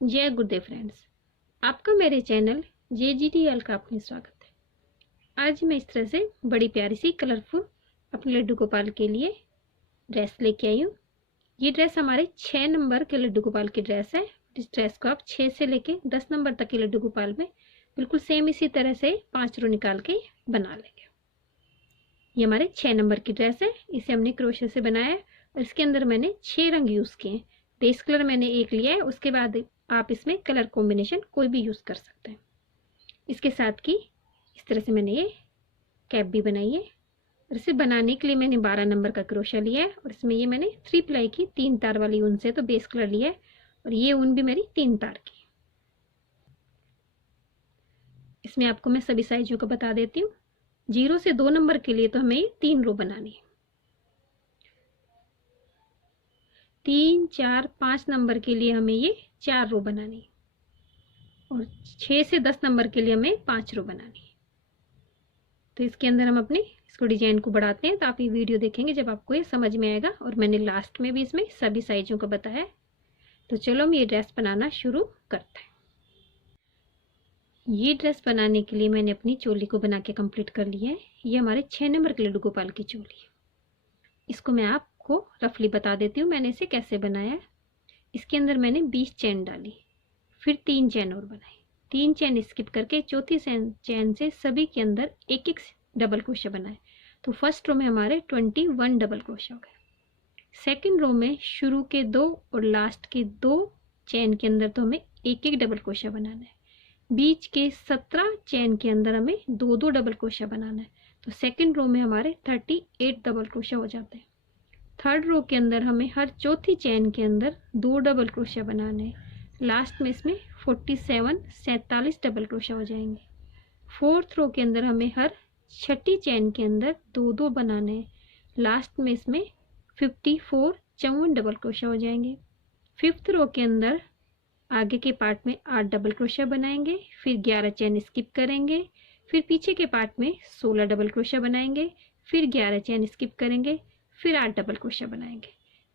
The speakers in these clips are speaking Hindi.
जय गुरुदेव फ्रेंड्स, आपका मेरे चैनल JGTL का अपने स्वागत है। आज मैं इस तरह से बड़ी प्यारी सी कलरफुल अपने लड्डू गोपाल के लिए ड्रेस लेके आई हूँ। ये ड्रेस हमारे 6 नंबर के लड्डू गोपाल की ड्रेस है। इस ड्रेस को आप 6 से लेके 10 नंबर तक के लड्डू गोपाल में बिल्कुल सेम इसी तरह से 5 रो निकाल के बना लेंगे। ये हमारे 6 नंबर की ड्रेस है। इसे हमने क्रोशे से बनाया है और इसके अंदर मैंने 6 रंग यूज़ किए हैं। बेस कलर मैंने एक लिया है, उसके बाद आप इसमें कलर कॉम्बिनेशन कोई भी यूज़ कर सकते हैं। इसके साथ की इस तरह से मैंने ये कैप भी बनाई है और इसे बनाने के लिए मैंने 12 नंबर का क्रोशा लिया है और इसमें ये मैंने 3 प्लाई की 3 तार वाली ऊन से तो बेस कलर लिया है और ये ऊन भी मेरी 3 तार की। इसमें आपको मैं सभी साइजों को बता देती हूँ। 0 से 2 नंबर के लिए तो हमें 3 रो बनानी है। 3, 4, 5 नंबर के लिए हमें ये 4 रो बनानी है और 6 से 10 नंबर के लिए हमें 5 रो बनानी है। तो इसके अंदर हम अपने इसको डिजाइन को बढ़ाते हैं, तो आप ये वीडियो देखेंगे जब आपको ये समझ में आएगा और मैंने लास्ट में भी इसमें सभी साइजों को बताया है। तो चलो हम ये ड्रेस बनाना शुरू करते हैं। ये ड्रेस बनाने के लिए मैंने अपनी चोली को बना के कंप्लीट कर लिया है। ये हमारे 6 नंबर के लड्डू गोपाल की चोली है। इसको मैं आपको रफली बता देती हूँ मैंने इसे कैसे बनाया है। इसके अंदर मैंने 20 चैन डाली, फिर 3 चैन और बनाई, 3 चैन स्किप करके चौथी चैन से सभी के अंदर एक एक डबल क्रोशा बनाए। तो फर्स्ट रो में हमारे 21 डबल क्रोशा हो गए। सेकंड रो में शुरू के 2 और लास्ट के 2 चैन के अंदर तो हमें एक एक डबल क्रोशा बनाना है। बीच के 17 चैन के अंदर हमें 2-2 डबल क्रोशा बनाना है। तो सेकंड रो में हमारे 38 डबल क्रोशा हो जाते हैं। थर्ड रो के अंदर हमें हर चौथी चैन के अंदर 2 डबल क्रोशा बनाने हैं। लास्ट में इसमें 47 डबल क्रोशा हो जाएंगे। फोर्थ रो के अंदर हमें हर छठी चैन के अंदर 2-2 बनाने हैं। लास्ट में इसमें 54 डबल क्रोशा हो जाएंगे। फिफ्थ रो के अंदर आगे के पार्ट में 8 डबल क्रोशा बनाएंगे, फिर 11 चैन स्किप करेंगे, फिर पीछे के पार्ट में 16 डबल क्रोशा बनाएंगे, फिर 11 चैन स्किप करेंगे, फिर 8 डबल क्रोशा बनाएंगे।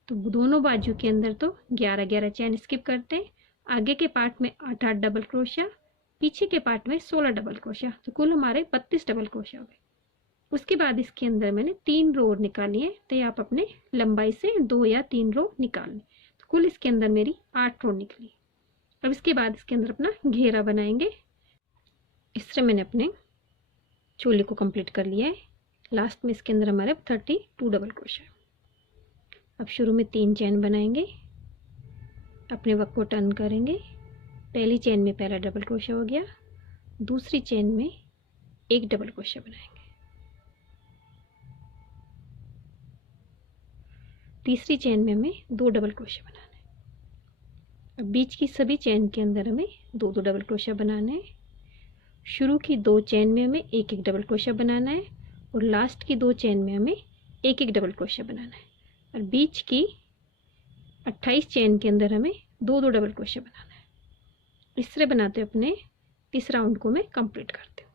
तो दोनों बाजू के अंदर तो 11-11 चैन स्किप करते हैं। आगे के पार्ट में 8-8 डबल क्रोशा, पीछे के पार्ट में 16 डबल क्रोशा, तो कुल हमारे 32 डबल क्रोशा हो गए। उसके बाद इसके अंदर मैंने 3 रो निकाली है, तो आप अपने लंबाई से 2 या 3 रो निकाल लें। तो कुल इसके अंदर मेरी 8 रो निकली। अब इसके बाद इसके अंदर अपना घेरा बनाएंगे। इस तरह मैंने अपने चोली को कंप्लीट कर लिया है। लास्ट में इसके अंदर हमारे 32 डबल क्रोशा। अब शुरू में 3 चैन बनाएंगे, अपने वर्क को टर्न करेंगे। पहली चैन में पहला डबल क्रोशा हो गया, दूसरी चैन में एक डबल क्रोशा बनाएंगे, तीसरी चैन में हमें 2 डबल क्रोशा बनाना है। अब बीच की सभी चैन के अंदर हमें 2-2 डबल क्रोशा बनाना है। शुरू की 2 चैन में हमें एक एक डबल क्रोशा बनाना है और लास्ट की 2 चैन में हमें एक एक डबल क्रोशा बनाना है। और बीच की 28 चैन के अंदर हमें 2-2 डबल क्रोशा बनाना है। इस तरह बनाते अपने इस राउंड को मैं कंप्लीट करती हूँ।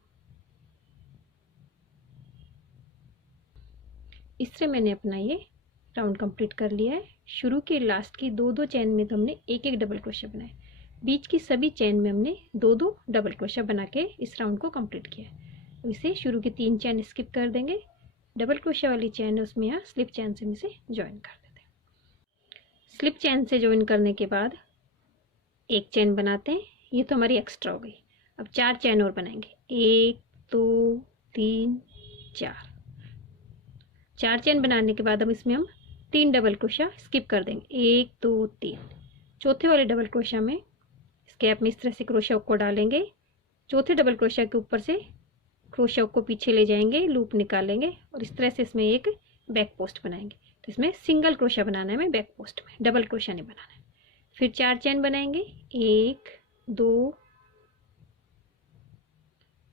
इस तरह मैंने अपना ये राउंड कंप्लीट कर लिया है। शुरू के लास्ट की 2-2 चैन में तो हमने एक एक डबल क्रोशा बनाए, बीच की सभी चैन में हमने 2-2 डबल क्रोशा बना के इस राउंड को कंप्लीट किया। इसे शुरू की 3 चैन स्किप कर देंगे, डबल क्रोशा वाली चैन है उसमें यहाँ स्लिप चैन से इसे ज्वाइन कर देते हैं। स्लिप चैन से ज्वाइन करने के बाद एक चैन बनाते हैं, ये तो हमारी एक्स्ट्रा हो गई। अब 4 चैन और बनाएंगे, 1, 2, 3, 4 चैन बनाने के बाद हम 3 डबल क्रोशा स्किप कर देंगे, 1, 2, 3। चौथे वाले डबल क्रोशा में इस गैप में इस तरह से क्रोशा को डालेंगे। चौथे डबल क्रोशा के ऊपर से क्रोशा को पीछे ले जाएंगे, लूप निकालेंगे और इस तरह से इसमें एक बैक पोस्ट बनाएंगे। तो इसमें सिंगल क्रोशा बनाना है हमें बैक पोस्ट में, डबल क्रोशा नहीं बनाना है। फिर 4 चैन बनाएंगे, 1, 2,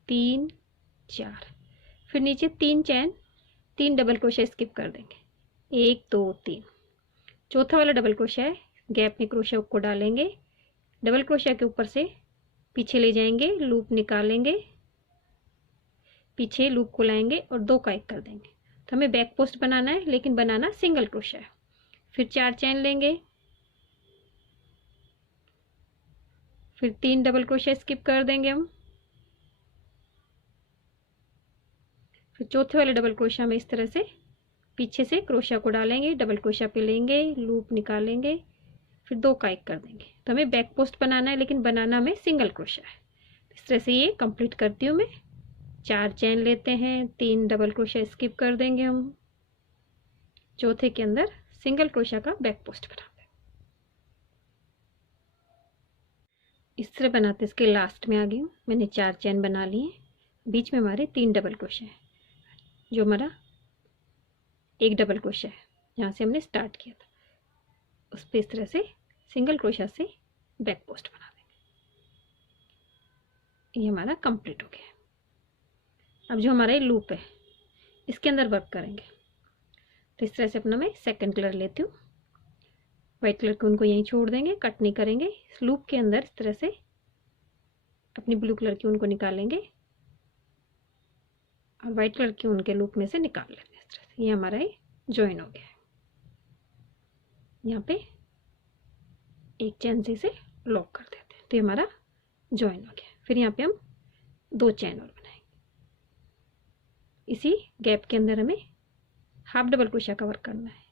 3, 4। फिर नीचे 3 चैन 3 डबल क्रोशा स्किप कर देंगे, 1, 2, 3। चौथा वाला डबल क्रोशा है, गैप में क्रोशा को डालेंगे, डबल क्रोशा के ऊपर से पीछे ले जाएंगे, लूप निकालेंगे, पीछे लूप को लाएंगे और 2 का 1 कर देंगे। तो हमें बैक पोस्ट बनाना है, लेकिन बनाना सिंगल क्रोशा है। फिर 4 चैन लेंगे, फिर 3 डबल क्रोशिया स्किप कर देंगे हम। फिर चौथे वाले डबल क्रोशिया में इस तरह से पीछे से क्रोशिया को डालेंगे, डबल क्रोशिया पे लेंगे, लूप निकालेंगे, फिर 2 का 1 कर देंगे। तो हमें बैक पोस्ट बनाना है, लेकिन बनाना में सिंगल क्रोशिया है। इस तरह से ये कंप्लीट करती हूँ मैं। 4 चेन लेते हैं, 3 डबल क्रोशिया स्किप कर देंगे हम, चौथे के अंदर सिंगल क्रोशिया का बैक पोस्ट बनाते हैं। इस तरह बनाते इसके लास्ट में आ गई हूँ। मैंने 4 चेन बना लिए, बीच में हमारे 3 डबल क्रोशिया है, जो हमारा 1 डबल क्रोशिया है जहाँ से हमने स्टार्ट किया था, उस पर इस तरह से सिंगल क्रोशिया से बैक पोस्ट बना देंगे। ये हमारा कंप्लीट हो गया। अब जो हमारा ये लूप है इसके अंदर वर्क करेंगे। तो इस तरह से अपना मैं सेकंड कलर लेती हूँ, वाइट कलर को उनको यहीं छोड़ देंगे, कट नहीं करेंगे। इस लूप के अंदर इस तरह से अपनी ब्लू कलर की उनको निकालेंगे और वाइट कलर की उनके लूप में से निकाल लेंगे इस तरह से। ये हमारा ये ज्वाइन हो गया है। यहाँ पे एक चैन से इसे लॉक कर देते हैं, तो ये हमारा ज्वाइन हो गया। फिर यहाँ पे हम 2 चैन और बनाएंगे। इसी गैप के अंदर हमें हाफ डबल क्रोशिया का वर्क करना है।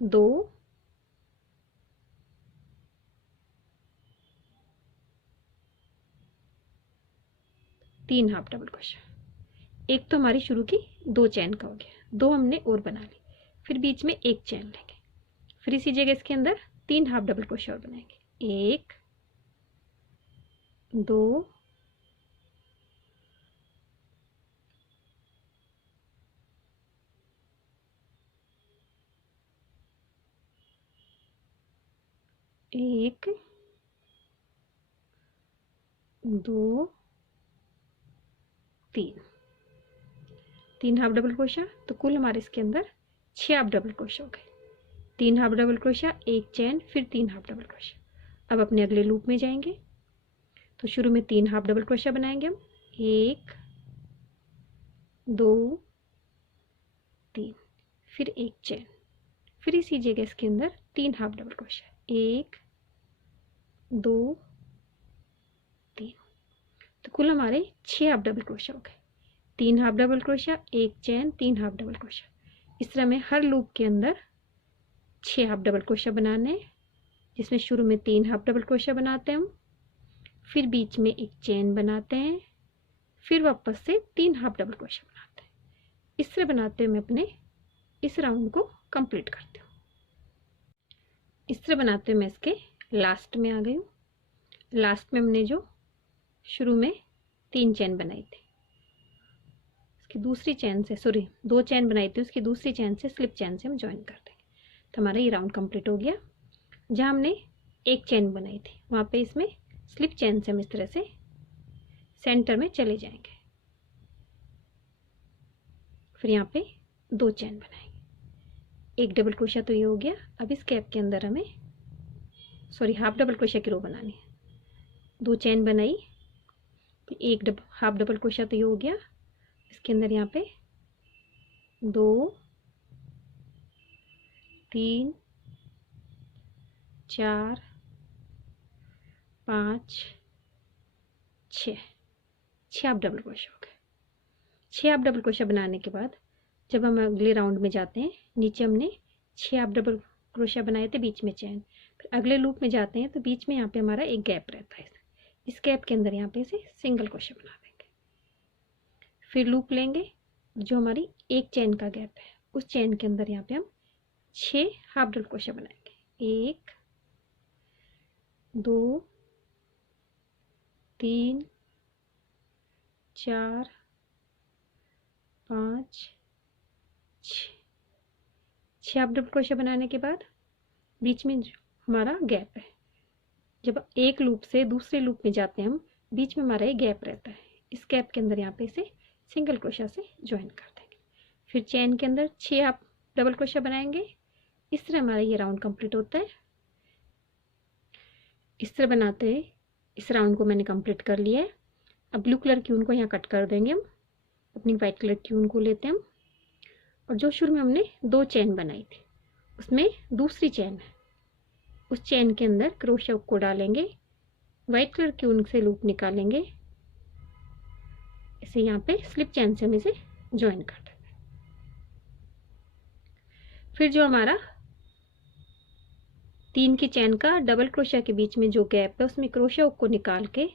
2 3 हाफ डबल क्रोशिया। एक तो हमारी शुरू की 2 चैन का हो गया, 2 हमने और बना ली। फिर बीच में 1 चैन लेंगे, फिर इसी जगह इसके अंदर 3 हाफ डबल क्रोशिया और बनाएंगे। 1 2 1 2 3 हाफ डबल क्रोशिया। तो कुल हमारे इसके अंदर 6 हाफ डबल क्रोशिया हो गए। 3 हाफ डबल क्रोशिया, 1 चैन, फिर 3 हाफ डबल क्रोशिया। अब अपने अगले लूप में जाएंगे। तो शुरू में 3 हाफ डबल क्रोशिया बनाएंगे हम, 1 2 3, फिर 1 चैन, फिर इसी जगह इसके अंदर 3 हाफ डबल क्रोशिया, 1 2 3। तो कुल हमारे 6 हाफ डबल क्रोशिया हो गए। 3 हाफ डबल क्रोशिया, 1 चैन, 3 हाफ डबल क्रोशिया। इस तरह में हर लूप के अंदर 6 हाफ डबल क्रोशिया बनाने, जिसमें शुरू में 3 हाफ डबल क्रोशिया बनाते हैं हम, फिर बीच में 1 चैन बनाते हैं, फिर वापस से 3 हाफ डबल क्रोशिया बनाते हैं। इस तरह बनाते हुए मैं अपने इस राउंड को कंप्लीट करती हूँ। इस तरह बनाते हुए मैं इसके लास्ट में आ गई हूँ। लास्ट में हमने जो शुरू में 3 चैन बनाई थी, इसकी दूसरी चैन से, सॉरी 2 चैन बनाई थी, उसकी दूसरी चैन से स्लिप चैन से हम ज्वाइन कर देंगे। तो हमारा ये राउंड कंप्लीट हो गया। जहाँ हमने 1 चैन बनाई थी वहाँ पे इसमें स्लिप चैन से हम इस तरह से सेंटर में चले जाएंगे। फिर यहाँ पे 2 चैन बनाएंगे, 1 डबल क्रोशिया। तो ये हो गया। अब इस गैप के अंदर हमें, सॉरी हाफ डबल क्रोशिया की रो बनानी है। 2 चैन बनाई, 1 हाफ डबल क्रोशिया। तो ये हो गया। इसके अंदर यहाँ पे 2 3 4 5 6 हाफ डबल क्रोशिया हो गए। 6 हाफ डबल क्रोशिया बनाने के बाद जब हम अगले राउंड में जाते हैं, नीचे हमने 6 हाफ डबल क्रोशिया बनाए थे, बीच में चैन। फिर अगले लूप में जाते हैं तो बीच में यहाँ पे हमारा एक गैप रहता है। इस गैप के अंदर यहाँ पे से सिंगल क्रोशिया बना देंगे। फिर लूप लेंगे, जो हमारी 1 चैन का गैप है उस चैन के अंदर यहाँ पे हम 6 हाफ डबल क्रोशिया बनाएंगे। 1 2 3 4 5 6 हाफ डबल क्रोशिया बनाने के बाद बीच में जो हमारा गैप है, जब एक लूप से दूसरे लूप में जाते हैं हम, बीच में हमारा ये गैप रहता है। इस गैप के अंदर यहाँ पे इसे सिंगल क्रोशिया से ज्वाइन कर देंगे। फिर चैन के अंदर 6 हाफ डबल क्रोशिया बनाएंगे। इस तरह हमारा ये राउंड कंप्लीट होता है। इस तरह बनाते हैं इस राउंड को मैंने कंप्लीट कर लिया है। अब ब्लू कलर की ऊन को यहाँ कट कर देंगे हम। अपनी वाइट कलर की ऊन को लेते हैं हम, और जो शुरू में हमने 2 चैन बनाई थी उसमें दूसरी चैन है, उस चैन के अंदर क्रोशिया को डालेंगे, वाइट कलर की ऊन से लूप निकालेंगे, इसे यहाँ पे स्लिप चेन से हम इसे ज्वाइन कर देते हैं। फिर जो हमारा 3 की चेन का डबल क्रोशिया के बीच में जो गैप है उसमें क्रोशिया हुक को निकाल के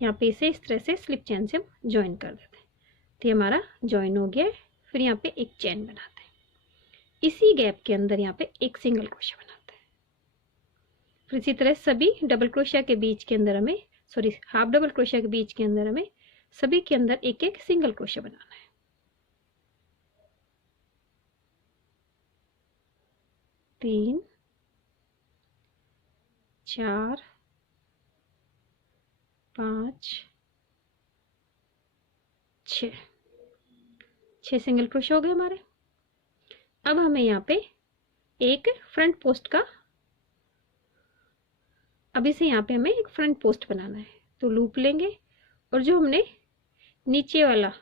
यहाँ पे इसे इस तरह से स्लिप चेन से हम ज्वाइन कर देते हैं। तो ये हमारा ज्वाइन हो गया है। फिर यहाँ पे एक चेन बनाते हैं, इसी गैप के अंदर यहाँ पे एक सिंगल क्रोशिया बनाते हैं। फिर इसी तरह सभी डबल क्रोशिया के बीच के अंदर हमें हाफ डबल क्रोशिया के बीच के अंदर हमें सभी के अंदर एक एक सिंगल क्रोशिया बनाना है। 3 4 5 6 सिंगल क्रोशिया हो गए हमारे। अब हमें यहाँ पे एक फ्रंट पोस्ट का, अभी से यहाँ पे हमें एक फ्रंट पोस्ट बनाना है। तो लूप लेंगे और जो हमने नीचे वाला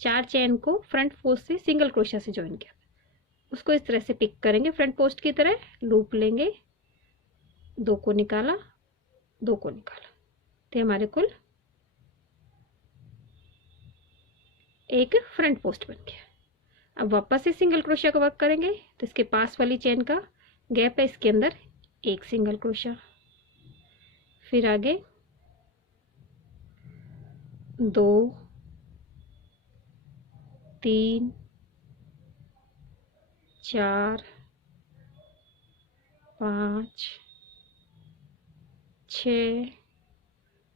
4 चेन को फ्रंट पोस्ट से सिंगल क्रोशिया से ज्वाइन किया उसको इस तरह से पिक करेंगे फ्रंट पोस्ट की तरह, लूप लेंगे, 2 को निकाला, 2 को निकाला, तो हमारे कुल एक फ्रंट पोस्ट बन गया। अब वापस से सिंगल क्रोशिया का वर्क करेंगे, तो इसके पास वाली चेन का गैप है, इसके अंदर एक सिंगल क्रोशिया, फिर आगे 2 3 4 5 6,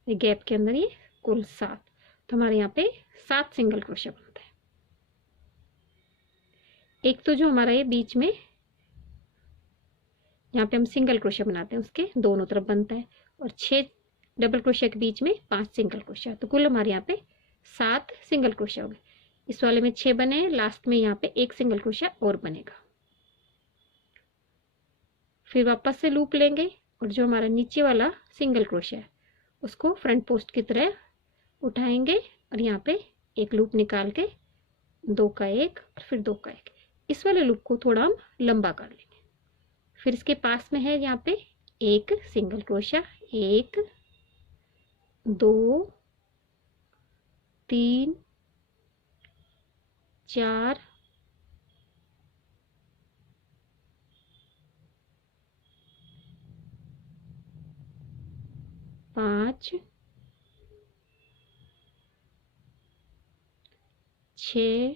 गैप के अंदर ये कुल 7, तो हमारे यहाँ पे 7 सिंगल क्रोशिया बनते हैं। एक तो जो हमारा ये बीच में यहाँ पे हम सिंगल क्रोशिया बनाते हैं उसके दोनों तरफ बनता है, और 6 डबल क्रोशिया के बीच में 5 सिंगल क्रोशिया, तो कुल हमारे यहाँ पे 7 सिंगल क्रोशिया हो गए। इस वाले में 6 बने, लास्ट में यहाँ पे एक सिंगल क्रोशिया और बनेगा। फिर वापस से लूप लेंगे और जो हमारा नीचे वाला सिंगल क्रोशिया है उसको फ्रंट पोस्ट की तरह उठाएंगे और यहाँ पे एक लूप निकाल के 2 का 1 फिर 2 का 1, इस वाले लूप को थोड़ा हम लंबा कर लेंगे। फिर इसके पास में है यहाँ पे एक सिंगल क्रोशिया, 1 2 3 4 5 6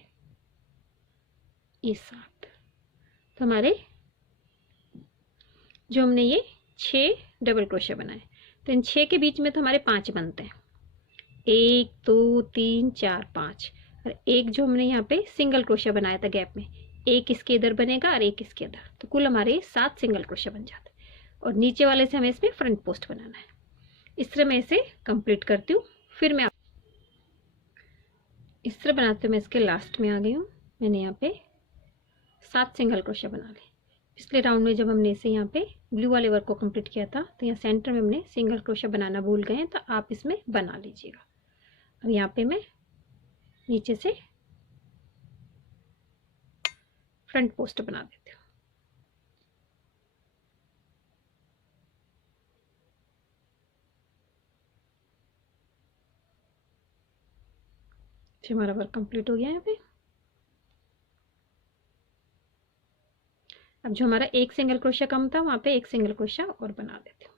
7, तो हमारे जो हमने ये 6 डबल क्रोशिया बनाए, तो इन 6 के बीच में तो हमारे 5 बनते हैं, 1 2 3 4 5, और एक जो हमने यहाँ पे सिंगल क्रोशिया बनाया था गैप में, एक इसके इधर बनेगा और एक इसके इधर, तो कुल हमारे 7 सिंगल क्रोशिया बन जाते हैं। और नीचे वाले से हमें इसमें फ्रंट पोस्ट बनाना है। इस तरह मैं इसे कंप्लीट करती हूँ। फिर मैं इस तरह बनाते हुए मैं इसके लास्ट में आ गई हूँ। मैंने यहाँ पे 7 सिंगल क्रोशिया बना ली। पिछले राउंड में जब हमने इसे यहाँ पे ब्लू वाले वर्क को कंप्लीट किया था तो यहाँ सेंटर में हमने सिंगल क्रोशिया बनाना भूल गए हैं, तो आप इसमें बना लीजिएगा। अब यहाँ पे मैं नीचे से फ्रंट पोस्ट बना देती हूँ। हमारा वर्क कंप्लीट हो गया है यहाँ पे। अब जो हमारा एक सिंगल क्रोशिया कम था वहाँ पे एक सिंगल क्रोशिया और बना देती हूँ।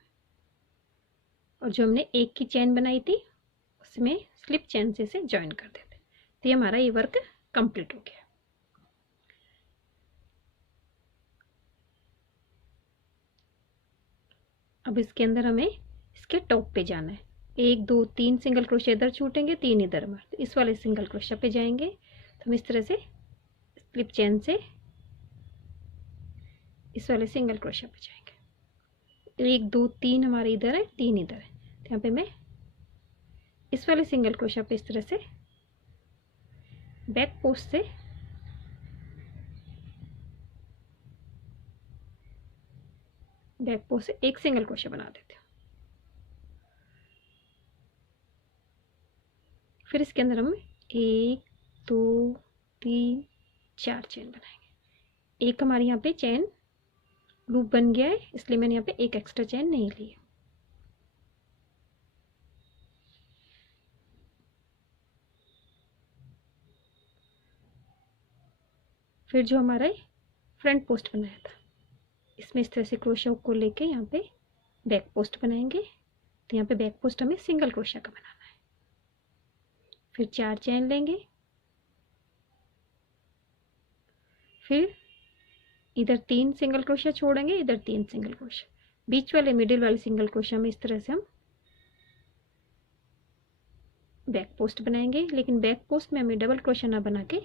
और जो हमने एक की चेन बनाई थी उसमें स्लिप चेन से इसे ज्वाइन कर देते, तो ये हमारा ये वर्क कंप्लीट हो गया। अब इसके अंदर हमें इसके टॉप पे जाना है। 1 2 3 सिंगल क्रोशिया इधर छूटेंगे, 3 इधर हमारे, तो इस वाले सिंगल क्रोशिया पे जाएंगे, तो हम इस तरह से स्लिप चेन से इस वाले सिंगल क्रोशिया पे जाएंगे। 1 2 3 हमारे इधर है, 3 इधर है, तो यहाँ पे मैं इस वाले सिंगल क्रोशिया पे इस तरह से बैक पोस्ट से एक सिंगल क्रोशिया बना देते हैं। फिर इसके अंदर हम 1 2 3 4 चेन बनाएंगे। एक हमारे यहाँ पे चेन लूप बन गया है, इसलिए मैंने यहाँ पे एक एक्स्ट्रा चेन नहीं ली है। फिर जो हमारा फ्रंट पोस्ट बनाया था, इसमें इस तरह से क्रोशा को लेके यहाँ पे बैक पोस्ट बनाएंगे। तो यहाँ पे बैक पोस्ट हमें सिंगल क्रोशा का बनाना है। फिर 4 चैन लेंगे, फिर इधर 3 सिंगल क्रोशा छोड़ेंगे, इधर 3 सिंगल क्रोशा, बीच वाले मिडिल वाले सिंगल क्रोशा में इस तरह से हम बैक पोस्ट बनाएंगे। लेकिन बैक पोस्ट में हमें डबल क्रोशा ना बना के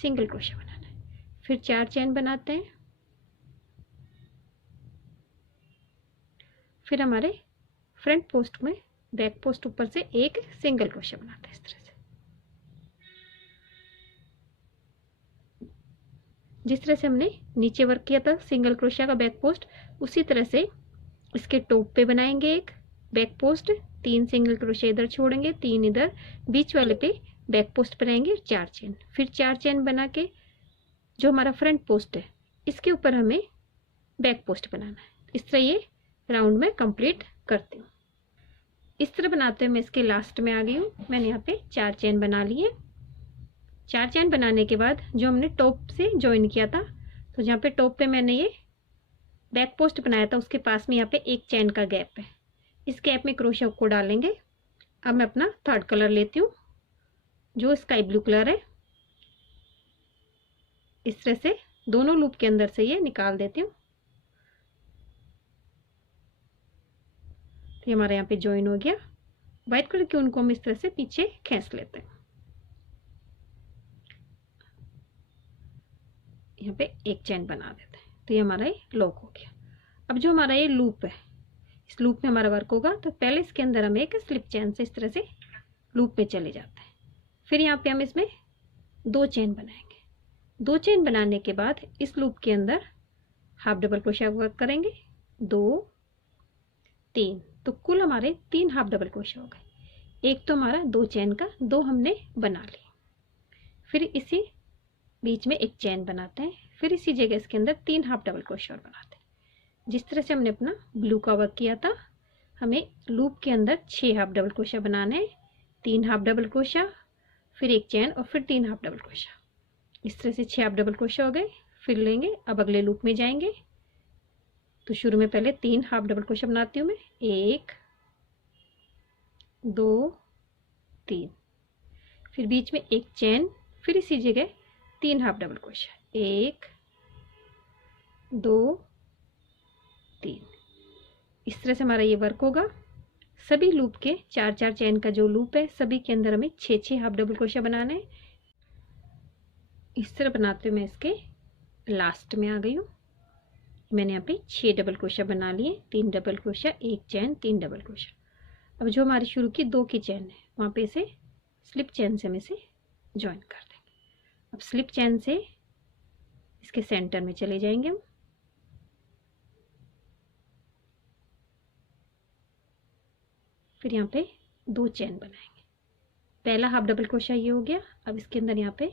सिंगल क्रोशा बनाना है। फिर 4 चैन बनाते हैं, फिर हमारे फ्रंट पोस्ट में बैक पोस्ट ऊपर से एक सिंगल क्रोशा बनाते हैं इस तरह से। जिस तरह से हमने नीचे वर्क किया था सिंगल क्रोशा का बैक पोस्ट, उसी तरह से इसके टॉप पे बनाएंगे एक बैक पोस्ट, 3 सिंगल क्रोशा इधर छोड़ेंगे, 3 इधर, बीच वाले पे बैक पोस्ट बनाएंगे 4 चैन। फिर 4 चैन बना के जो हमारा फ्रंट पोस्ट है इसके ऊपर हमें बैक पोस्ट बनाना है। इस तरह ये राउंड में कंप्लीट करती हूँ। इस तरह बनाते हुए मैं इसके लास्ट में आ गई हूँ। मैंने यहाँ पे 4 चैन बना लिए। 4 चैन बनाने के बाद जो हमने टॉप से ज्वाइन किया था, तो जहाँ पे टॉप पे मैंने ये बैक पोस्ट बनाया था उसके पास में यहाँ पे एक चैन का गैप है, इस गैप में क्रोशा को डालेंगे। अब मैं अपना थर्ड कलर लेती हूँ जो स्काई ब्लू कलर है। इस तरह से दोनों लूप के अंदर से ये निकाल देती हूँ। तो हमारे यहाँ पे ज्वाइन हो गया। व्हाइट कलर के उनको हम इस तरह से पीछे खींच लेते हैं। यहाँ पे एक चैन बना देते हैं, तो ये हमारा ये लॉक हो गया। अब जो हमारा ये लूप है, इस लूप में हमारा वर्क होगा। तो पहले इसके अंदर हम एक स्लिप चैन से इस तरह से लूप में चले जाते हैं। फिर यहाँ पे हम इसमें 2 चैन बनाएंगे। 2 चैन बनाने के बाद इस लूप के अंदर हाफ डबल क्रोशिया वर्क करेंगे, 2 3, तो कुल हमारे 3 हाफ डबल क्रोशिया हो गए। एक तो हमारा 2 चैन का 2 हमने बना ली। फिर इसी बीच में एक चैन बनाते हैं, फिर इसी जगह इसके अंदर 3 हाफ डबल क्रोशिया और बनाते हैं। जिस तरह से हमने अपना ब्लू का वर्क किया था, हमें लूप के अंदर 6 हाफ डबल क्रोशिया बनाने हैं, 3 हाफ डबल क्रोशिया, फिर एक चैन और फिर 3 हाफ डबल क्रोशिया। इस तरह से 6 हाफ डबल क्रोशिया हो गए। फिर लेंगे, अब अगले लूप में जाएंगे। तो शुरू में पहले 3 हाफ डबल क्रोशिया बनाती हूँ मैं, 1 2 3, फिर बीच में एक चैन, फिर इसी जगह 3 हाफ डबल क्रोशिया, 1 2 3। इस तरह से हमारा ये वर्क होगा। सभी लूप के 4-4 चैन का जो लूप है, सभी के अंदर हमें 6-6 हाफ डबल क्रोशिया बनाने हैं। इस तरह बनाते हुए मैं इसके लास्ट में आ गई हूँ। मैंने यहाँ पे 6 डबल क्रोशिया बना लिए, 3 डबल क्रोशिया, एक चैन, 3 डबल क्रोशिया। अब जो हमारी शुरू की 2 की चैन है, वहाँ पे इसे स्लिप चैन से हम इसे ज्वाइन कर देंगे। अब स्लिप चैन से इसके सेंटर में चले जाएंगे हम। फिर यहाँ पे 2 चैन बनाएंगे। पहला हाफ डबल क्रोशिया ये हो गया। अब इसके अंदर यहाँ पे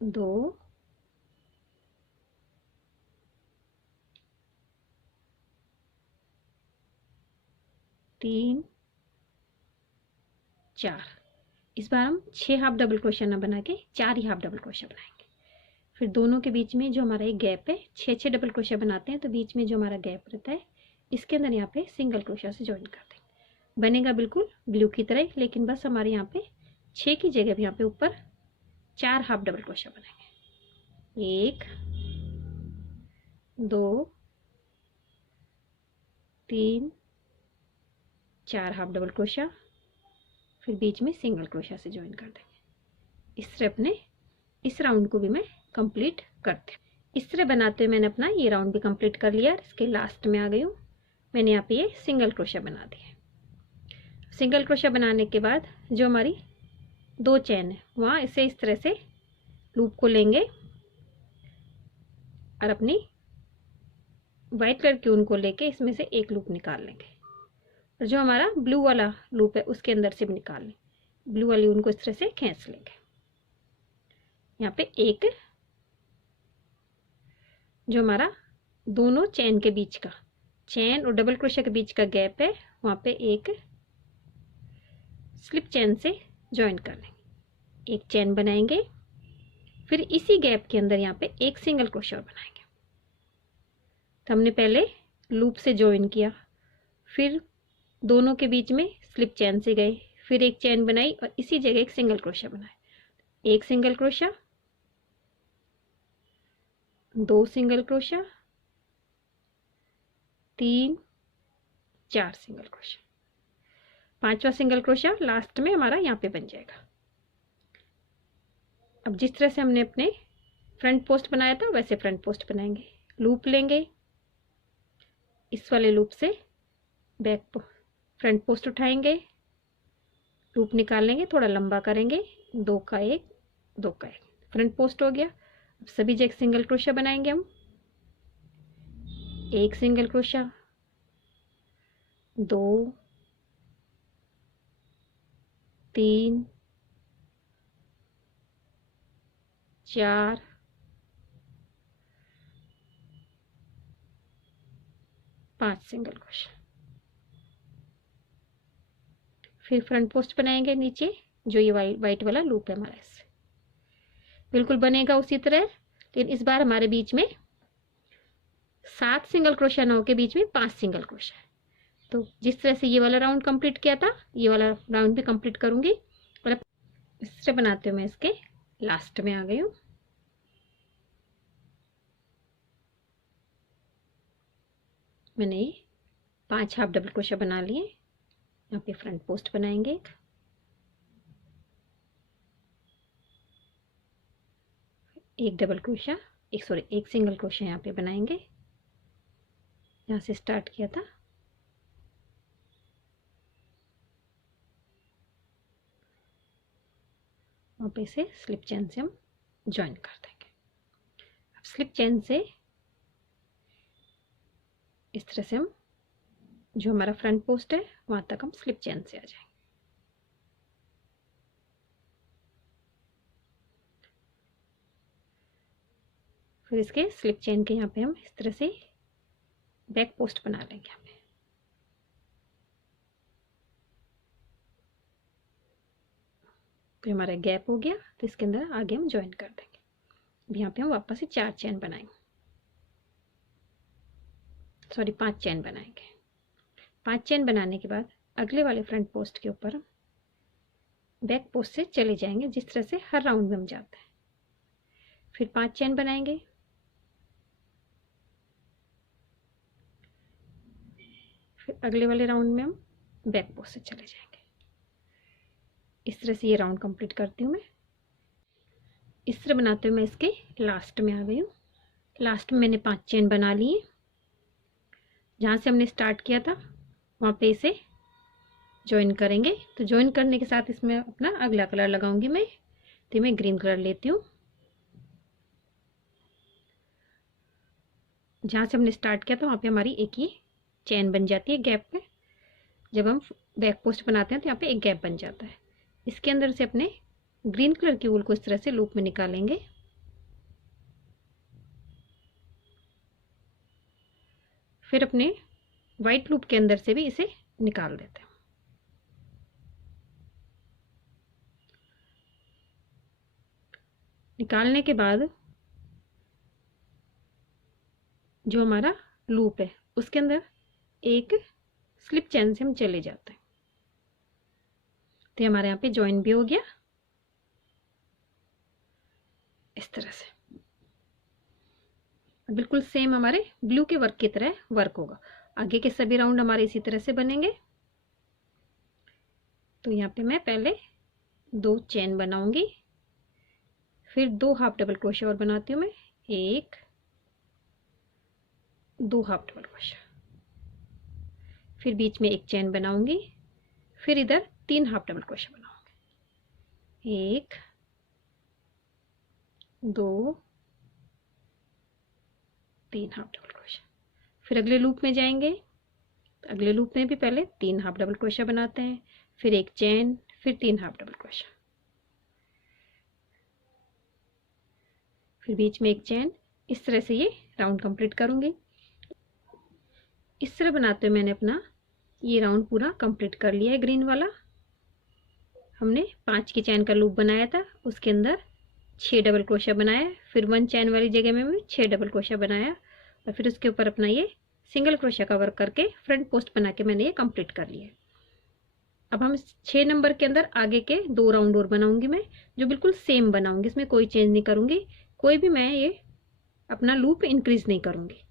2 3 4, इस बार हम 6 हाफ डबल क्रोशिया ना बना के 4 ही हाफ डबल क्रोशिया बनाएंगे। फिर दोनों के बीच में जो हमारा एक गैप है, 6-6 डबल क्रोशिया बनाते हैं, तो बीच में जो हमारा गैप रहता है इसके अंदर यहाँ पे सिंगल क्रोशिया से ज्वाइन कर देंगे। बनेगा बिल्कुल ब्लू की तरह, लेकिन बस हमारे यहाँ पे 6 की जगह भी यहाँ पे ऊपर 4 हाफ डबल क्रोशिया बनाएंगे, 1 2 3 4 हाफ डबल क्रोशिया, फिर बीच में सिंगल क्रोशिया से ज्वाइन कर देंगे। इस तरह अपने इस राउंड को भी मैं कंप्लीट करती हूँ। इस तरह बनाते हुए मैंने अपना ये राउंड भी कंप्लीट कर लिया। इसके लास्ट में आ गई हूँ। मैंने यहाँ पे ये सिंगल क्रोशिया बना दिया। सिंगल क्रोशिया बनाने के बाद जो हमारी 2 चैन है, वहाँ इसे इस तरह से लूप को लेंगे और अपनी वाइट कलर की ऊन को लेके इसमें से एक लूप निकाल लेंगे, और जो हमारा ब्लू वाला लूप है उसके अंदर से भी निकाल लेंगे। ब्लू वाली ऊन को इस तरह से खींच लेंगे। यहाँ पे एक जो हमारा दोनों चैन के बीच का, चैन और डबल क्रोशिया के बीच का गैप है, वहाँ पे एक स्लिप चैन से ज्वाइन कर लेंगे। एक चैन बनाएंगे, फिर इसी गैप के अंदर यहाँ पे एक सिंगल क्रोशे और बनाएंगे। तो हमने पहले लूप से ज्वाइन किया, फिर दोनों के बीच में स्लिप चेन से गए, फिर एक चेन बनाई और इसी जगह एक सिंगल क्रोशा बनाया। एक सिंगल क्रोशा, दो सिंगल क्रोशा, तीन, चार सिंगल क्रोशा, पांचवा सिंगल क्रोशा लास्ट में हमारा यहाँ पे बन जाएगा। अब जिस तरह से हमने अपने फ्रंट पोस्ट बनाया था वैसे फ्रंट पोस्ट बनाएंगे। लूप लेंगे, इस वाले लूप से बैक फ्रंट पोस्ट उठाएंगे, लूप निकाल लेंगे, थोड़ा लंबा करेंगे, दो का एक, दो का एक, फ्रंट पोस्ट हो गया। अब सभी जगह सिंगल क्रोशा बनाएंगे हम। एक सिंगल क्रोशा, दो, तीन, चार, पांच सिंगल क्रोशा। फिर फ्रंट पोस्ट बनाएंगे नीचे, जो ये वाइट वाला लूप है हमारा, इससे बिल्कुल बनेगा उसी तरह, लेकिन इस बार हमारे बीच में 7 सिंगल क्रोशा ना हो के बीच में 5 सिंगल क्रोशा है। तो जिस तरह से ये वाला राउंड कंप्लीट किया था, ये वाला राउंड भी कंप्लीट करूंगी। मतलब इस तरह बनाते हुए मैं इसके लास्ट में आ गई हूँ। मैंने 5 हाफ डबल क्रोशा बना लिए। यहाँ पे फ्रंट पोस्ट बनाएंगे, एक डबल क्रोशा, एक सिंगल क्रोशा यहाँ पे बनाएंगे, यहाँ से स्टार्ट किया था। वहाँ पे से स्लिप चेन से हम ज्वाइन कर देंगे। अब स्लिप चेन से इस तरह से हम जो हमारा फ्रंट पोस्ट है वहाँ तक हम स्लिप चेन से आ जाएंगे। फिर इसके स्लिप चेन के यहाँ पे हम इस तरह से बैक पोस्ट बना लेंगे। यहाँ पे तो हमारा गैप हो गया, तो इसके अंदर आगे हम ज्वाइन कर देंगे। अब यहाँ पे हम वापस से 4 चेन बनाएंगे, सॉरी 5 चेन बनाएंगे। 5 चेन बनाने के बाद अगले वाले फ्रंट पोस्ट के ऊपर हम बैक पोस्ट से चले जाएंगे, जिस तरह से हर राउंड में हम जाते हैं। फिर 5 चेन बनाएंगे, फिर अगले वाले राउंड में हम बैक पोस्ट से चले जाएंगे। इस तरह से ये राउंड कंप्लीट करती हूँ मैं। इस तरह बनाते हुए मैं इसके लास्ट में आ गई हूँ। लास्ट में मैंने 5 चेन बना लिए। जहाँ से हमने स्टार्ट किया था वहाँ पे इसे ज्वाइन करेंगे। तो ज्वाइन करने के साथ इसमें अपना अगला कलर लगाऊंगी मैं। तो मैं ग्रीन कलर लेती हूँ। जहाँ से हमने स्टार्ट किया था वहाँ पे हमारी एक ही चेन बन जाती है गैप पे। जब हम बैक पोस्ट बनाते हैं तो यहाँ पे एक गैप बन जाता है। इसके अंदर से अपने ग्रीन कलर की वूल को इस तरह से लूप में निकालेंगे। फिर अपने वाइट लूप के अंदर से भी इसे निकाल देते हैं। निकालने के बाद जो हमारा लूप है उसके अंदर एक स्लिप चेन से हम चले जाते हैं। तो हमारे यहाँ पे ज्वाइन भी हो गया इस तरह से। बिल्कुल सेम हमारे ब्लू के वर्क की तरह वर्क होगा। आगे के सभी राउंड हमारे इसी तरह से बनेंगे। तो यहाँ पे मैं पहले 2 चेन बनाऊंगी, फिर 2 हाफ डबल क्रोशे और बनाती हूँ मैं। 1, 2 हाफ डबल क्रोशा, फिर बीच में एक चेन बनाऊंगी, फिर इधर 3 हाफ डबल क्रोशा बनाऊंगी। 1, 2, 3 हाफ डबल क्रोशा। फिर अगले लूप में जाएंगे। तो अगले लूप में भी पहले 3 हाफ डबल क्रोशा बनाते हैं, फिर एक चेन, फिर 3 हाफ डबल क्रोशा, फिर बीच में एक चेन। इस तरह से ये राउंड कंप्लीट करूंगी। इस तरह बनाते हुए मैंने अपना ये राउंड पूरा कंप्लीट कर लिया है। ग्रीन वाला हमने 5 की चेन का लूप बनाया था, उसके अंदर 6 डबल क्रोशिया बनाया, फिर 1 चैन वाली जगह में भी 6 डबल क्रोशिया बनाया और फिर उसके ऊपर अपना ये सिंगल क्रोशिया का वर्क करके फ्रंट पोस्ट बना के मैंने ये कंप्लीट कर लिया। अब हम 6 नंबर के अंदर आगे के 2 राउंड और बनाऊंगी मैं, जो बिल्कुल सेम बनाऊंगी, इसमें कोई चेंज नहीं करूंगी, कोई भी मैं ये अपना लूप इंक्रीज नहीं करूंगी।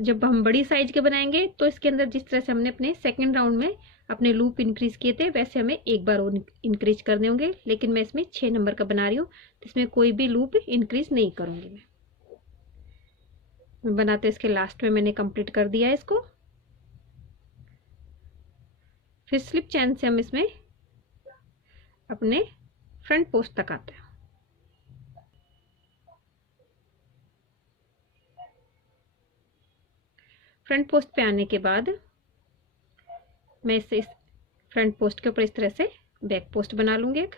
जब हम बड़ी साइज के बनाएंगे तो इसके अंदर जिस तरह से हमने अपने सेकंड राउंड में अपने लूप इंक्रीज किए थे वैसे हमें एक बार और इंक्रीज करने होंगे, लेकिन मैं इसमें 6 नंबर का बना रही हूँ तो इसमें कोई भी लूप इंक्रीज नहीं करूंगी मैं बनाते इसके लास्ट में मैंने कंप्लीट कर दिया है इसको। फिर स्लिप चैन से हम इसमें अपने फ्रंट पोस्ट तक आते हैं। फ्रंट पोस्ट पे आने के बाद मैं इस फ्रंट पोस्ट के ऊपर इस तरह से बैक पोस्ट बना लूंगी एक।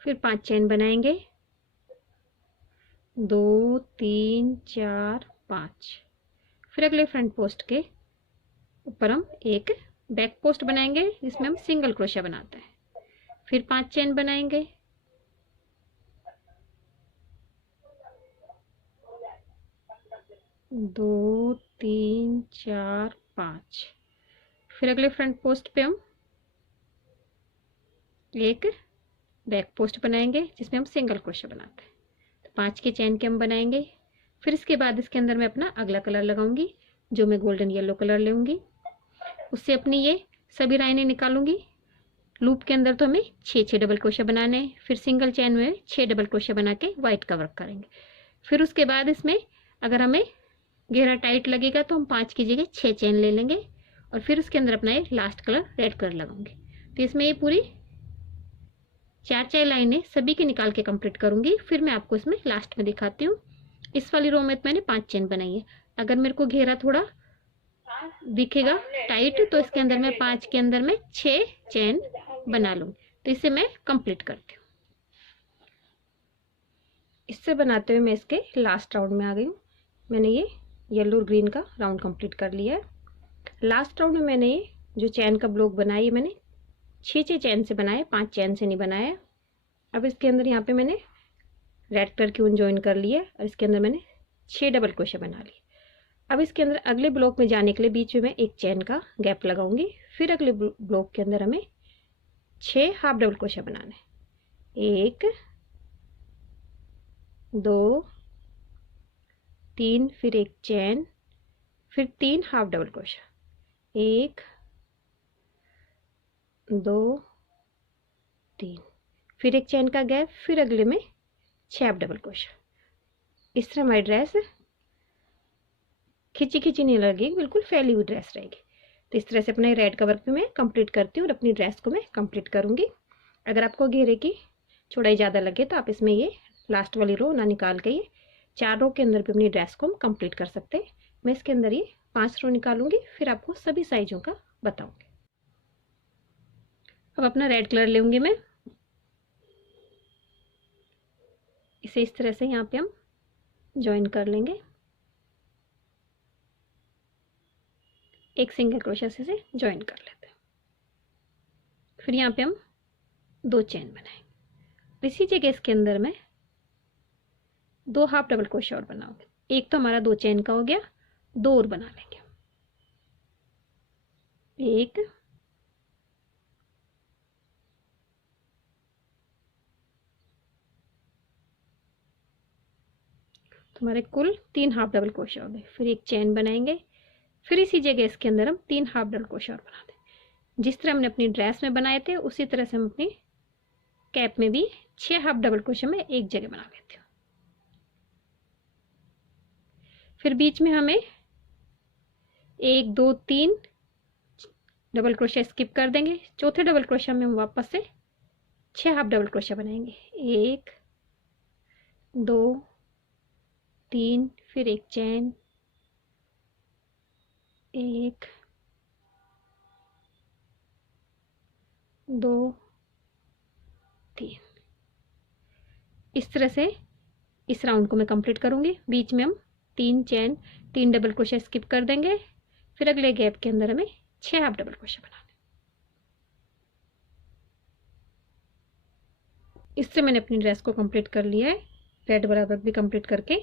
फिर 5 चेन बनाएंगे, 2 3 4 5। फिर अगले फ्रंट पोस्ट के ऊपर हम एक बैक पोस्ट बनाएंगे जिसमें हम सिंगल क्रोशिया बनाते हैं। फिर 5 चेन बनाएंगे, 2 3 4 5। फिर अगले फ्रंट पोस्ट पे हम एक बैक पोस्ट बनाएंगे जिसमें हम सिंगल क्रोशिया बनाते हैं। तो 5 के चेन के हम बनाएंगे। फिर इसके बाद इसके अंदर मैं अपना अगला कलर लगाऊंगी, जो मैं गोल्डन येलो कलर लूंगी, उससे अपनी ये सभी लाइनें निकालूंगी। लूप के अंदर तो हमें 6 डबल क्रोशिया बनाने हैं, फिर सिंगल चेन में 6 डबल क्रोशिया बना के व्हाइट का वर्क करेंगे। फिर उसके बाद इसमें अगर हमें घेरा टाइट लगेगा तो हम 5 की जगह 6 चेन ले लेंगे और फिर उसके अंदर अपना ये लास्ट कलर रेड कलर लगाऊंगी। तो इसमें ये पूरी 4 लाइनें सभी की निकाल के कंप्लीट करूंगी, फिर मैं आपको इसमें लास्ट में दिखाती हूँ। इस वाली रो में मैंने 5 चेन बनाई है। अगर मेरे को घेरा थोड़ा दिखेगा टाइट तो इसके अंदर मैं 5 के अंदर में 6 चेन बना लूंगी। तो इसे मैं कंप्लीट करती हूँ। इससे बनाते हुए मैं इसके लास्ट राउंड में आ गई हूँ। मैंने ये येलो और ग्रीन का राउंड कंप्लीट कर लिया है। लास्ट राउंड में मैंने ये जो चैन का ब्लॉक बनाया मैंने 6 चैन से बनाया, 5 चैन से नहीं बनाया। अब इसके अंदर यहाँ पे मैंने रेड कलर की ऊन ज्वाइन कर ली है और इसके अंदर मैंने 6 डबल क्रोशिया बना ली। अब इसके अंदर अगले ब्लॉक में जाने के लिए बीच में मैं एक चैन का गैप लगाऊंगी। फिर अगले ब्लॉक के अंदर हमें 6 हाफ डबल क्रोशिया बनाना है। 1 2 3, फिर एक चैन, फिर 3 हाफ डबल क्रोशिया, 1 2 3, फिर एक चैन का गैप, फिर अगले में 6 हाफ डबल क्रोशिया। इस तरह हमारी ड्रेस खिंची खिंची नहीं लगेगी, बिल्कुल फैली हुई ड्रेस रहेगी। तो इस तरह से अपने रेड का वर्क मैं कंप्लीट करती हूँ और अपनी ड्रेस को मैं कंप्लीट करूँगी। अगर आपको घेरे की चौड़ाई ज़्यादा लगे तो आप इसमें ये लास्ट वाली रो ना निकाल के ये 4 रो के अंदर भी अपनी ड्रेस को हम कंप्लीट कर सकते हैं। मैं इसके अंदर ये 5 रो निकालूंगी, फिर आपको सभी साइजों का बताऊंगी। अब अपना रेड कलर लूंगी मैं, इसे इस तरह से यहाँ पे हम ज्वाइन कर लेंगे, एक सिंगल क्रोशिया से ज्वाइन कर लेते हैं। फिर यहाँ पे हम 2 चेन बनाएंगे। इसी जगह इसके अंदर मैं 2 हाफ डबल क्रोशिया और बनाऊंगी। एक तो हमारा 2 चेन का हो गया, 2 और बना लेंगे। 1 तो हमारे कुल 3 हाफ डबल क्रोशिया हो गए। फिर एक चेन बनाएंगे, फिर इसी जगह इसके अंदर हम 3 हाफ डबल क्रोशिया और बना देंगे। जिस तरह हमने अपनी ड्रेस में बनाए थे उसी तरह से हम अपनी कैप में भी 6 हाफ डबल क्रोशिया में एक जगह बना लेते हैं। फिर बीच में हमें 1 2 3 डबल क्रोशिया स्किप कर देंगे। चौथे डबल क्रोशिया में हम वापस से 6 हाफ डबल क्रोशिया बनाएंगे। 1 2 3, फिर एक चैन, 1 2 3, इस तरह से इस राउंड को मैं कंप्लीट करूँगी। बीच में हम 3 चेन 3 डबल क्रोशिया स्किप कर देंगे। फिर अगले गैप के अंदर हमें 6 हाफ डबल क्रोशिया बनाने। इससे मैंने अपनी ड्रेस को कंप्लीट कर लिया है। रेड वाला वर्क भी कंप्लीट करके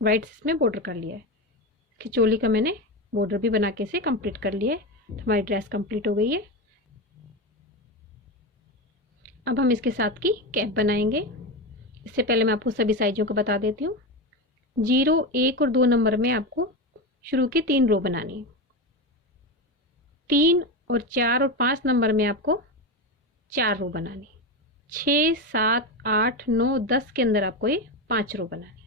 वाइट से इसमें बॉर्डर कर लिया है। कि चोली का मैंने बॉर्डर भी बना के इसे कंप्लीट कर लिया है। तो हमारी ड्रेस कंप्लीट हो गई है। अब हम इसके साथ की कैप बनाएंगे। इससे पहले मैं आपको सभी साइजों को बता देती हूँ। 0, 1 और 2 नंबर में आपको शुरू की 3 रो बनानी है। 3 और 4 और 5 नंबर में आपको 4 रो बनानी है। 6, 7, 8, 9, 10 के अंदर आपको ये 5 रो बनानी है।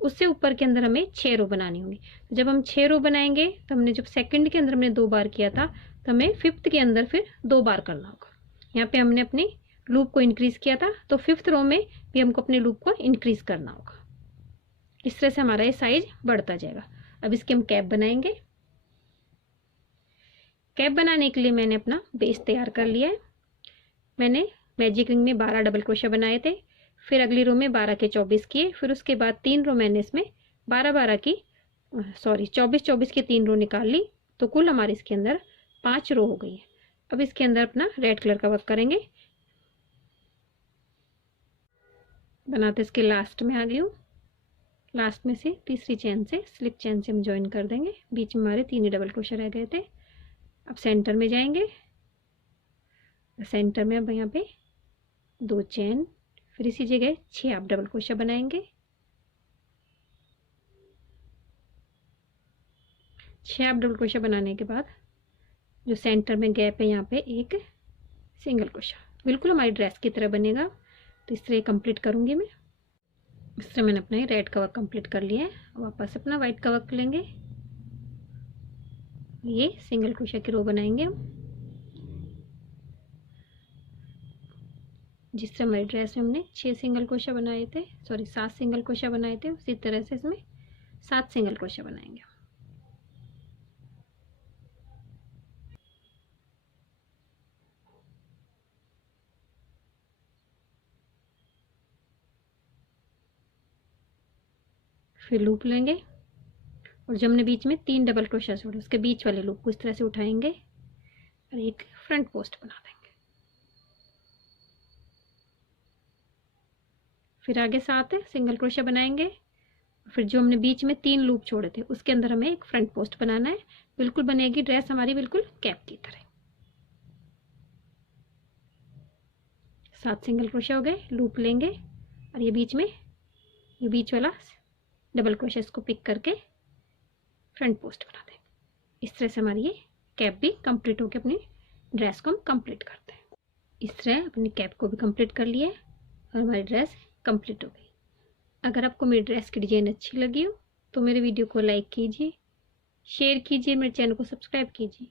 उससे ऊपर के अंदर हमें 6 रो बनानी होगी। तो जब हम 6 रो बनाएंगे तो हमने जब सेकंड के अंदर हमने 2 बार किया था, तो हमें फिफ्थ के अंदर फिर 2 बार करना होगा। यहाँ पे हमने अपनी लूप को इंक्रीज किया था, तो फिफ्थ रो में भी हमको अपने लूप को इंक्रीज करना होगा। इस तरह से हमारा ये साइज बढ़ता जाएगा। अब इसकी हम कैप बनाएंगे। कैप बनाने के लिए मैंने अपना बेस तैयार कर लिया है। मैंने मैजिक रिंग में 12 डबल क्रोशिया बनाए थे। फिर अगली रो में 12 के 24 किए। फिर उसके बाद 3 रो मैंने इसमें 24 की 3 रो निकाल ली। तो कुल हमारे इसके अंदर 5 रो हो गई है। अब इसके अंदर अपना रेड कलर का वर्क करेंगे। बनाते इसके लास्ट में आ गई हूँ। लास्ट में से तीसरी चेन से स्लिप चेन से हम ज्वाइन कर देंगे। बीच में हमारे 3 ही डबल क्रोशिया रह गए थे। अब सेंटर में जाएंगे। सेंटर में अब यहाँ पे 2 चेन, फिर इसी जगह 6 आप डबल क्रोशिया बनाएंगे। 6 आप डबल क्रोशिया बनाने के बाद जो सेंटर में गैप है यहाँ पे एक सिंगल क्रोशिया, बिल्कुल हमारी ड्रेस की तरह बनेगा। तो इस तरह कंप्लीट करूँगी मैं। इस तरह मैंने अपना रेड का वर्क कंप्लीट कर लिया है। वापस अपना वाइट का वर्क लेंगे। ये सिंगल क्रोशिया की रो बनाएंगे हम। जिस तरह हमारी ड्रेस में हमने 6 सिंगल क्रोशिया बनाए थे, 7 सिंगल क्रोशिया बनाए थे, उसी तरह से इसमें 7 सिंगल क्रोशिया बनाएंगे। फिर लूप लेंगे और जो हमने बीच में 3 डबल क्रोशिया छोड़े उसके बीच वाले लूप को इस तरह से उठाएंगे और एक फ्रंट पोस्ट बना देंगे। फिर आगे 7 सिंगल क्रोशिया बनाएंगे। फिर जो हमने बीच में 3 लूप छोड़े थे उसके अंदर हमें एक फ्रंट पोस्ट बनाना है। बिल्कुल बनेगी ड्रेस हमारी बिल्कुल कैप की तरह। 7 सिंगल क्रोशिया हो गए। लूप लेंगे और ये बीच वाला डबल क्रोशिया इसको पिक करके फ्रंट पोस्ट बना दें। इस तरह से हमारी ये कैप भी कंप्लीट होकर अपनी ड्रेस को हम कंप्लीट करते हैं। इस तरह अपनी कैप को भी कंप्लीट कर लिया और हमारी ड्रेस कंप्लीट हो गई। अगर आपको मेरी ड्रेस की डिजाइन अच्छी लगी हो तो मेरे वीडियो को लाइक कीजिए, शेयर कीजिए, मेरे चैनल को सब्सक्राइब कीजिए।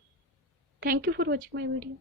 Thank you for watching my video.